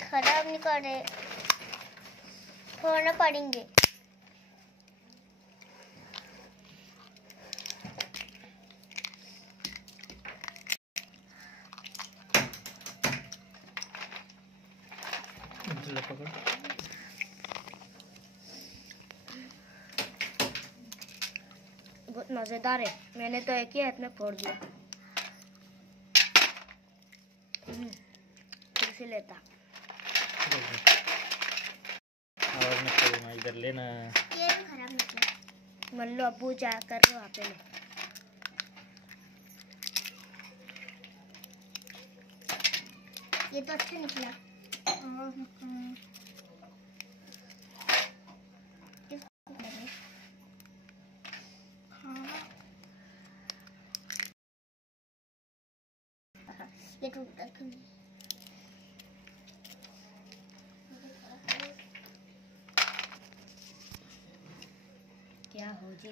खराब नहीं कर रहे, फोड़ना पड़ेंगे। बहुत मजेदार है। मैंने तो एक ही हाथ में फोड़ दिया। फिर से लेता। आवाज मत करो ना, इधर लेना। ये भी खराब निकला। मान लो अब्बू जाकर वहाँ पे ले। ये तो अच्छा निकला। ये टूटा क्यों? क्या हो जी?